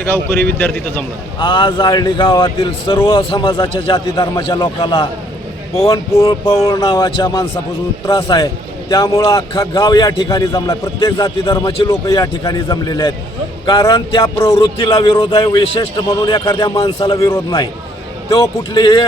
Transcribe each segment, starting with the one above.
सगळे गावकरी विद्यार्थी इथं जमला? आज आळणी गावातील सर्व समाजाच्या जाती धर्माच्या लोकांना पवळ नावाच्या माणसापासून त्रास आहे, त्यामुळं अख्खा गाव या ठिकाणी जमला. प्रत्येक जाती धर्माचे लोक या ठिकाणी जमलेले आहेत, कारण त्या प्रवृत्तीला विरोध आहे. विशिष्ट म्हणून एखाद्या माणसाला विरोध नाही. तो कुठलेही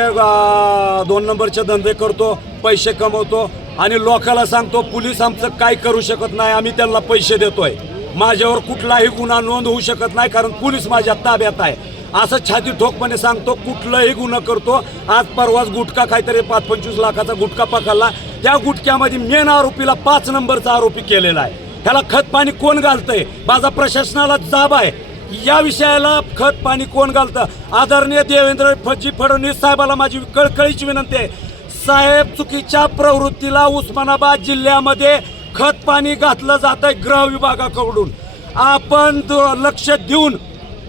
2 नंबरचे धंदे करतो, पैसे कमवतो आणि लोकांना सांगतो पोलीस आमचं काय करू शकत नाही, आम्ही त्यांना पैसे देतोय, माझ्यावर कुठलाही गुन्हा नोंद होऊ शकत नाही कारण पोलीस माझ्या ताब्यात आहे, असं छाती ठोकपणे सांगतो. कुठलाही गुन्हा करतो. आज परवाच गुटखा काहीतरी 5-25 लाखाचा गुटखा पकडला. त्या गुटख्यामध्ये मेन आरोपीला 5 नंबरचा आरोपी केलेला आहे. ह्याला खत पाणी कोण घालतंय? माझा प्रशासनाला जाब आहे, या विषयाला खत पाणी कोण घालतं? आदरणीय देवेंद्र फडणवीस साहेबाला माझी कळकळीची विनंती आहे, साहेब चुकीच्या प्रवृत्तीला उस्मानाबाद जिल्ह्यामध्ये खत पाणी घातलं जात आहे गृह विभागाकडून. आपण लक्ष देऊन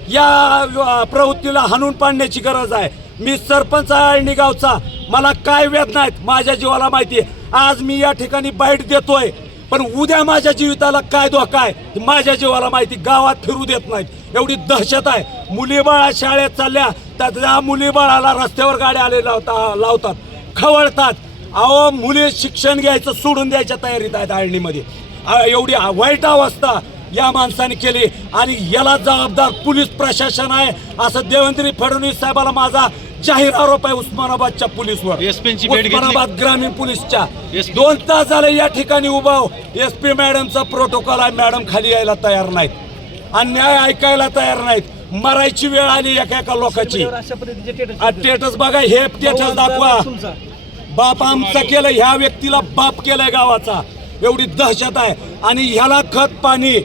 या प्रवृत्तीला हाणून पाडण्याची गरज आहे. मी सरपंच आहे आळणी गावचा, मला काय वेदना आहेत माझ्या जीवाला माहिती आहे. आज मी या ठिकाणी बाईट देतोय, पण उद्या माझ्या जीविताला काय धोका आहे माझ्या जीवाला माहिती. गावात फिरू देत नाहीत, एवढी दहशत आहे. मुली बाळा शाळेत चालल्या तर त्या मुली बाळाला रस्त्यावर गाड्या आले लावतात, खवळतात. अहो, मुली शिक्षण घ्यायचं सोडून द्यायच्या तयारीत आहेत आळणीमध्ये. एवढी वाईट अवस्था या माणसाने केली आणि याला जबाबदार पोलीस प्रशासन आहे, असं देवेंद्र फडणवीस साहेबाला माझा जाहीर आरोप आहे. उस्मानाबादच्या पोलीसवर, उस्मानाबाद ग्रामीण पोलीसच्या 2 तास झाले या ठिकाणी उभा. SP मॅडमचा प्रोटोकॉल आहे, मॅडम खाली यायला तयार नाहीत, अन्याय ऐकायला तयार नाहीत. मरायची वेळ आली एका लोकांची. स्टेटस बघा, हे स्टेटस दाखवा. बाप आमचा केलं, ह्या व्यक्तीला बाप केलाय गावाचा. एवढी दहशत आहे आणि ह्याला खत पाणी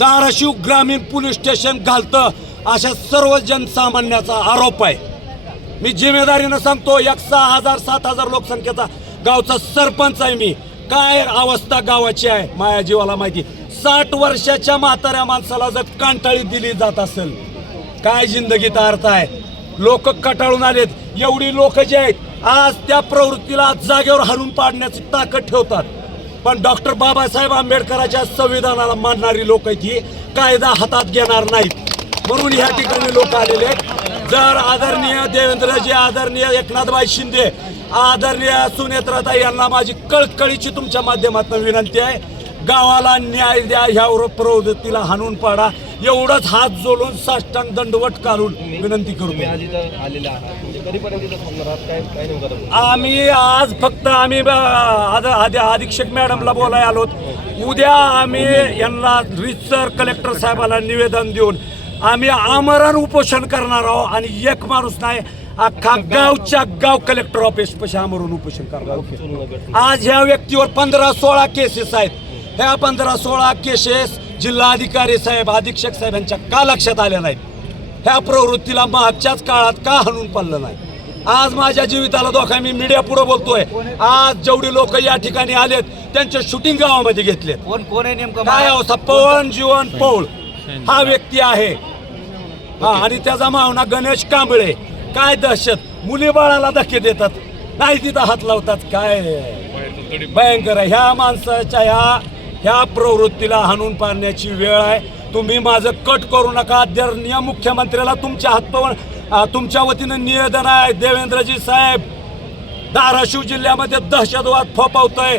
धाराशिव ग्रामीण पोलीस स्टेशन घालतं अशा सर्व जनसामान्याचा आरोप आहे. मी जिम्मेदारीनं सांगतो, 6,000-7,000 लोकसंख्येचा गावचा सरपंच आहे मी. काय अवस्था गावाची आहे माझ्या जीवाला माहिती. 60 वर्षाच्या म्हाताऱ्या माणसाला जर कांटाळी दिली जात असेल, काय जिंदगीचा अर्थ आहे? लोक कटाळून आलेत. एवढी लोक जे आहेत आज त्या प्रवृत्तीला जागेवर हरून पाडण्याची ताकद ठेवतात, पण डॉक्टर बाबासाहेब आंबेडकरांच्या संविधानाला मानणारी लोक आहेत, ही कायदा हातात घेणार नाहीत. म्हणून ह्या ठिकाणी लोक आलेले आहेत. जर आदरणीय देवेंद्रजी, आदरणीय एकनाथभाई शिंदे, आदरणीय सुनेत्राताई यांना माझी कळकळीची तुमच्या माध्यमातून विनंती आहे, गावाला न्याय द्या, ह्या प्रवृत्तीला हाणून पाडा, एवढंच हात जोडून साष्टांग दंडवट काढून विनंती करू. आम्ही आज फक्त अधीक्षक मॅडमला बोलायला आलोत. उद्या आम्ही यांना रीतसर कलेक्टर साहेबाला निवेदन देऊन आम्ही आमरण उपोषण करणार आहोत आणि एक माणूस नाही, अख्खा गावच्या गाव कलेक्टर ऑफिस पाशी आमरण उपोषण करणार. आज ह्या व्यक्तीवर 15-16 केसेस आहेत. ह्या 15-16 केसेस जिल्हाधिकारी साहेब, अधीक्षक साहेबांच्या का लक्षात आल्या नाहीत? ह्या प्रवृत्तीला मागच्याच काळात का हाणून पाडलं नाही? आज माझ्या जीविताला धोका. मी मीडिया पुढे बोलतोय. आज जेवढी लोक या ठिकाणी आलेत त्यांचे शूटिंग गावामध्ये घेतलेत. कोण आहे नेमकं? काय अवस्था? पवन जीवन पौळ हा व्यक्ती आहे, आणि त्याचा मावना गणेश कांबळे. काय दहशत! मुली बाळाला धक्के देतात, नाही तिथं हात लावतात. काय भयंकर आहे. ह्या माणसाच्या ह्या प्रवृत्तीला हाणून पाडण्याची वेळ आहे. तुम्ही माझं कट करू नका. आदरणीय मुख्यमंत्र्याला तुमच्या वतीनं निवेदन आहे. देवेंद्रजी साहेब, धाराशिव जिल्ह्यामध्ये दहशतवाद फोफावतोय.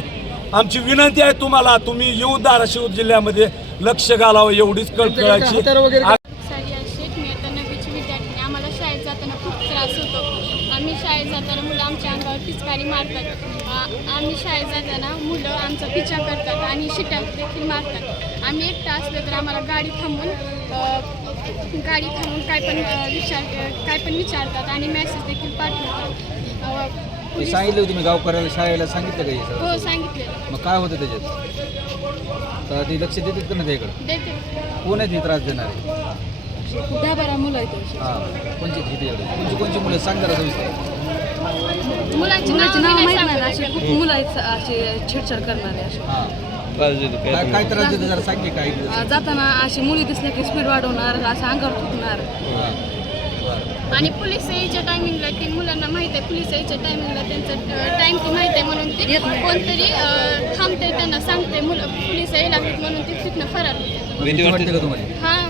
आमची विनंती आहे तुम्हाला, तुम्ही येऊन धाराशिव जिल्ह्यामध्ये लक्ष घालावं, एवढीच कळकळाची. आम्हाला शाळेत जाताना खूप त्रास होतो. आम्ही शाळेत जाताना मुलं आमच्या अंगावर पिचकारी मारतात. आम्ही शाळेत जाताना मुलं आमचा पिछा करतात आणि शिट्या देखील मारतात. आम्ही एकटा असलं तर आम्हाला गाडी थांबून काय पण विचारतात आणि मेसेज देखील पाठवतात. सांगितलं तुम्ही गावकऱ्याला, शाळेला सांगितलं का? हो, सांगितलं. मग काय होतं त्याच्यात? तर ती लक्ष देतात का नाही त्याकडे? देते. कोण आहे ती त्रास देणारे? 10-12 मुलं आहेत. हां, कोणची मुलं सांग जरा सविस्तर. मुलांची नाव माहीत नाही. असे खूप मुलं आहेत असे छेडछाड करणारे. असे काय त्रास देते जरा सांग की. काय जाताना अशी मुली दिसल्या की स्पीड वाढवणार, असं अंगावर थुकणार. आणि पोलीस यायच्या टायमिंगला, ती मुलांना माहित आहे पोलीस यायच्या टायमिंगला त्यांचं टाइम ती माहिती आहे म्हणून ते कोणतरी थांबते, त्यांना सांगते मुलं पोलीस यायला म्हणून ते तिथनं फरार होते. भीती वाटते का तुम्हाला? हां.